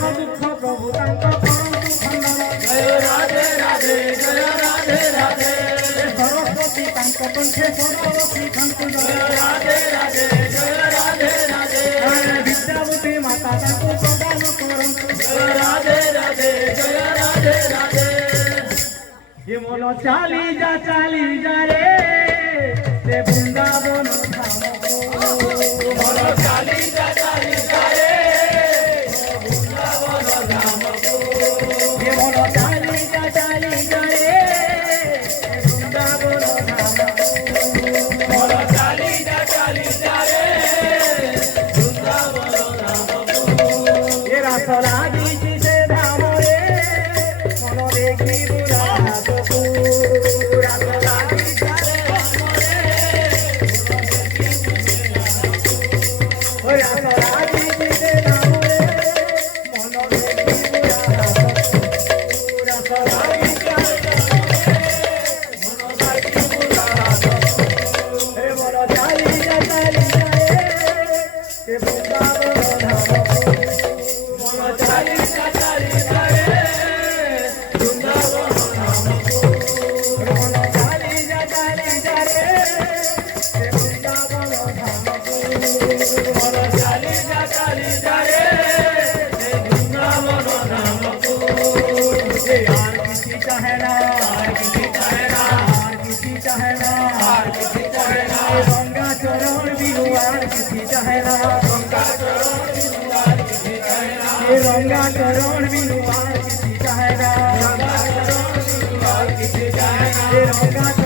दुःख प्रभु तांका करंतु खंडन जय राधे राधे जय राधे राधे सरस्वती तांका कंठे सरस्वती खंतु जय राधे राधे जय राधे राधे विद्यावती माता तांको प्रदान करंतु जय राधे राधे जय राधे राधे ये मोलो चाली जा रे ते वृंदावन धाम बोलो चाली जा रे वृंदावन धाम को ये मोलो चाली जा रे वृंदावन धाम बोलो चाली जा रे वृंदावन धाम को ये रासला दीजी से धाम रे मोनो देखी बुरा तो रासला दीजा रे रासला दीजी से धाम रे मोनो देखी बुरा तो रासला दीजा रे मोनो चाली जा रे ते वृंदावन धाम बोलो चाली जा रे वृंदावन धाम को मोनो चाली जा रे ते वृंदावन धाम बोलो चाली जा रे वृंदावन धाम को यार किसी चाहे ना किसी चाहे ना हार किसी चाहे ना किसी चाहे ना गंगा चरण बिनुआर किसी चाहे ना गंगा चरण बिनुआर किसी चाहे ना ये गंगा चरण बिनुआर किसी चाहे ना गंगा चरण बिनुआर किसी चाहे ना ये गंगा